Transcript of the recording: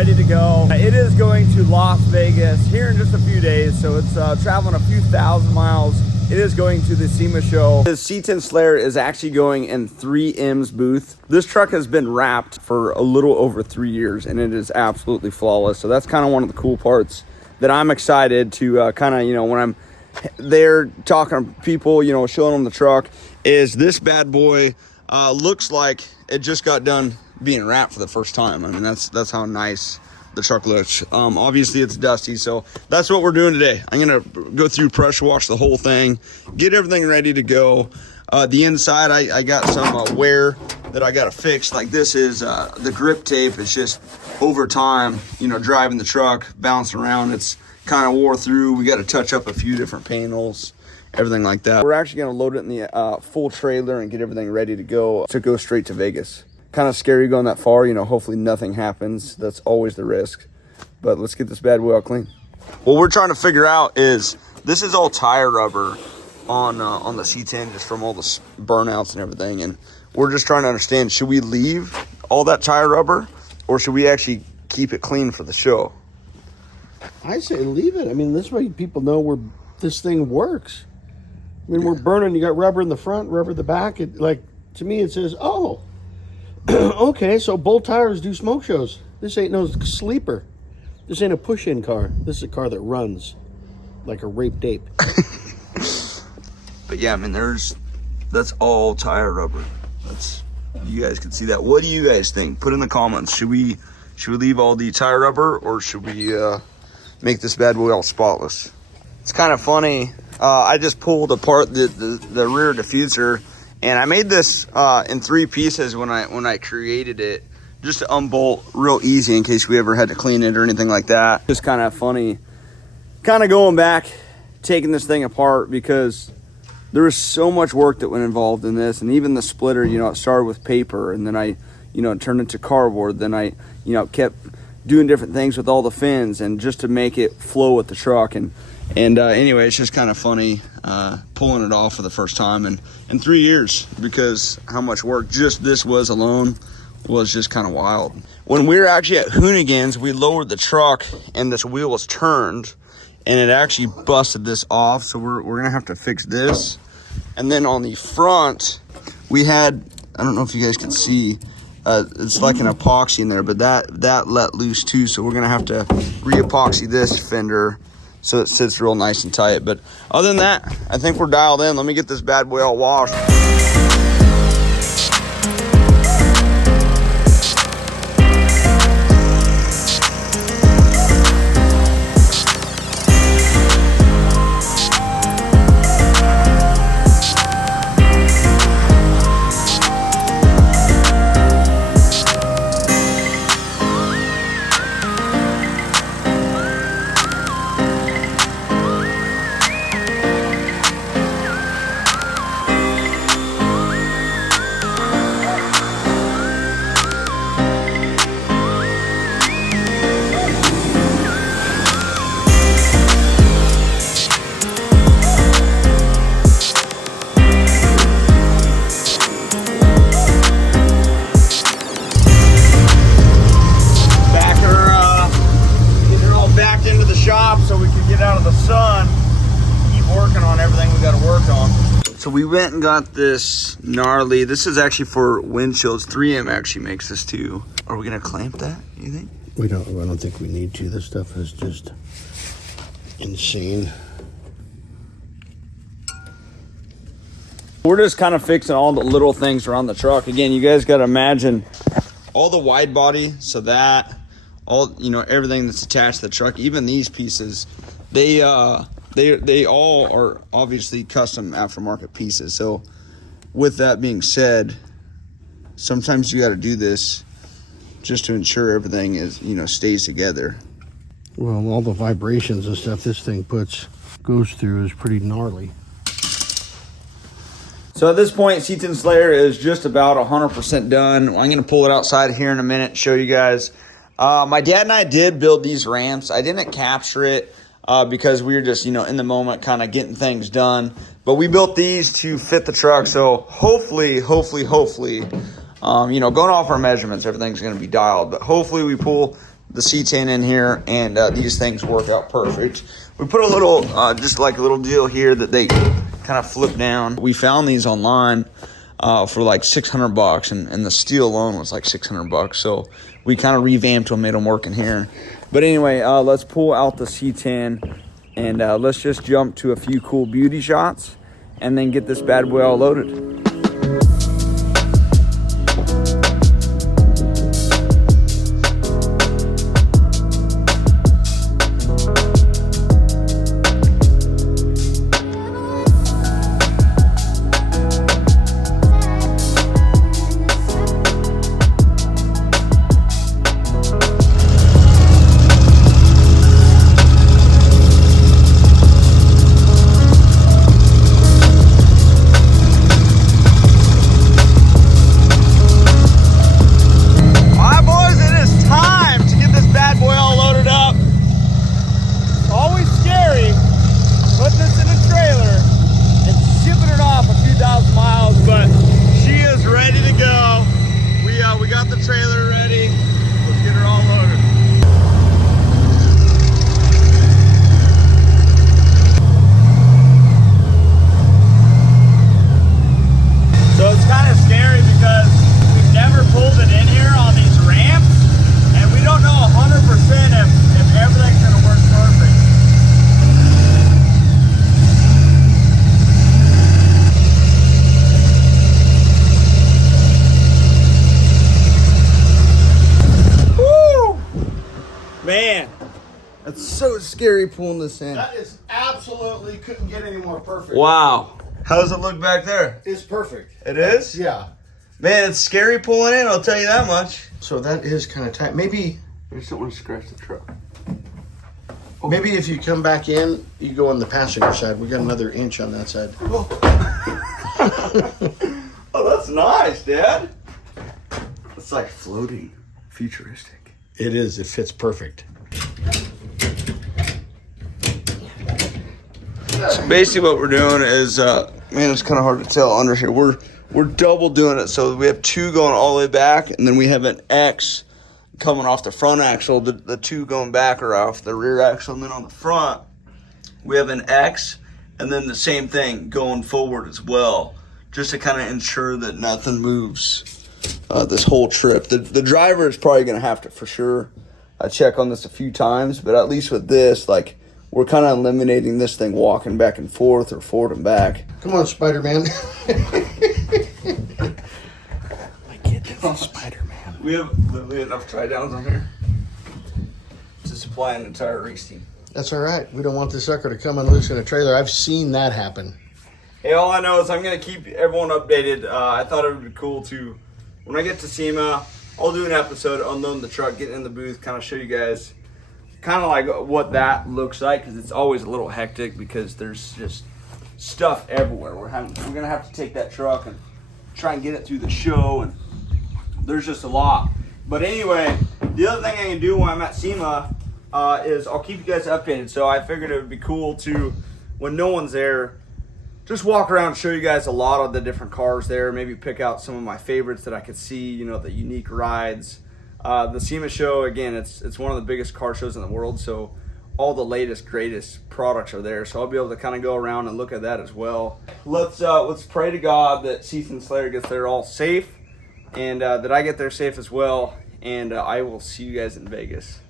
ready to go. It is going to Las Vegas here in just a few days, so it's traveling a few thousand miles. It is going to the Sema show. The C10 Slayer is actually going in 3M's booth. This truck has been wrapped for a little over 3 years, and it is absolutely flawless. So that's kind of one of the cool parts that I'm excited to kind of, you know, when I'm there talking to people, you know, showing them the truck, is this bad boy looks like it just got done being wrapped for the first time. I mean, that's how nice the truck looks. Obviously it's dusty, so that's what we're doing today. I'm gonna go through, pressure wash the whole thing, get everything ready to go. The inside, I got some wear that I gotta fix. Like this is the grip tape. It's just over time, you know, driving the truck, bouncing around, it's kind of wore through. We got to touch up a few different panels, everything like that. We're actually gonna load it in the full trailer and get everything ready to go straight to Vegas. Kind of scary going that far, you know, hopefully nothing happens. That's always the risk. But let's get this bad boy all clean. What we're trying to figure out is, this is all tire rubber on the C10 just from all the burnouts and everything. And we're just trying to understand, should we leave all that tire rubber or should we actually keep it clean for the show? I say leave it. I mean, this way people know where this thing works. I mean, we're burning, you got rubber in the front, rubber in the back. It, like, to me it says, oh, okay, so Bolt Tires do smoke shows. This ain't no sleeper. This ain't a push-in car. This is a car that runs like a raped ape. But yeah, I mean, that's all tire rubber. You guys can see that. What do you guys think? Put in the comments. Should we leave all the tire rubber or should we make this bad boy all spotless? It's kind of funny. I just pulled apart the rear diffuser. And I made this in 3 pieces when I created it, just to unbolt real easy in case we ever had to clean it or anything like that. Just kind of funny, kind of going back, taking this thing apart because there was so much work that went involved in this. And even the splitter, you know, it started with paper and then it turned into cardboard. Then I, kept doing different things with all the fins and just to make it flow with the truck. And anyway, it's just kind of funny pulling it off for the first time in 3 years, because how much work just this was alone was just kind of wild. When we were actually at Hoonigan's, we lowered the truck and this wheel was turned and it actually busted this off. So we're gonna have to fix this. And then on the front, we had, I don't know if you guys can see, it's like an epoxy in there, but that let loose too. So we're gonna have to re-epoxy this fender so it sits real nice and tight. But other than that, I think we're dialed in. Let me get this bad boy all washed. So we went and got this gnarly, this is actually for windshields. 3M actually makes this too. Are we gonna clamp that, you think? I don't think we need to. This stuff is just insane. We're just kind of fixing all the little things around the truck. Again, you guys gotta imagine all the wide body, so that, all, everything that's attached to the truck, even these pieces, they all are obviously custom aftermarket pieces. So with that being said, sometimes you got to do this just to ensure everything is, stays together. Well, all the vibrations and stuff this thing goes through is pretty gnarly. So at this point, C10 Slayer is just about 100% done. I'm going to pull it outside here in a minute, show you guys. My dad and I did build these ramps. I didn't capture it because we were just, in the moment kind of getting things done. But we built these to fit the truck. So hopefully, going off our measurements, everything's going to be dialed. But hopefully we pull the C10 in here, and these things work out perfect. We put a little, just like a little deal here that they kind of flip down. We found these online for like $600, and the steel alone was like $600. So we kind of revamped them, made them work in here. But anyway, let's pull out the C10, and let's just jump to a few cool beauty shots, and then get this bad boy all loaded. Man, that's so scary pulling this in. That is absolutely, couldn't get any more perfect. Wow. How does it look back there? It's perfect. It is? Yeah. Man, it's scary pulling in, I'll tell you that much. So that is kind of tight. Maybe, I just don't want to scratch the truck. maybe if you come back in, you go on the passenger side. We got another inch on that side. Oh, that's nice, Dad. It's like floating, futuristic. It is. It fits perfect. So basically what we're doing is, man, it's kind of hard to tell under here. We're double doing it. So we have two going all the way back, and then we have an X coming off the front axle. The two going back are off the rear axle. And then on the front, we have an X, and then the same thing going forward as well, just to kind of ensure that nothing moves this whole trip. The driver is probably going to have to, for sure, check on this a few times, but at least with this, like, we're kind of eliminating this thing walking back and forth or forward and back. Come on, Spider-Man. I get that, Spider-Man. We have enough tie-downs on here to supply an entire race team. That's all right. We don't want this sucker to come unloose in a trailer. I've seen that happen. Hey, all I know is I'm going to keep everyone updated. I thought it would be cool to, when I get to Sema, I'll do an episode unloading the truck, getting in the booth, kind of show you guys kind of like what that looks like, because it's always a little hectic because there's just stuff everywhere. We're going to have to take that truck and try and get it through the show, and there's just a lot. But anyway, the other thing I can do when I'm at Sema is I'll keep you guys updated. So I figured it would be cool to, when no one's there, just walk around and show you guys a lot of the different cars there. Maybe pick out some of my favorites that I could see, you know, the unique rides. The SEMA show, again, it's one of the biggest car shows in the world, so all the latest, greatest products are there. So I'll be able to kind of go around and look at that as well. Let's pray to God that C10 Slayer gets there all safe, and that I get there safe as well, and I will see you guys in Vegas.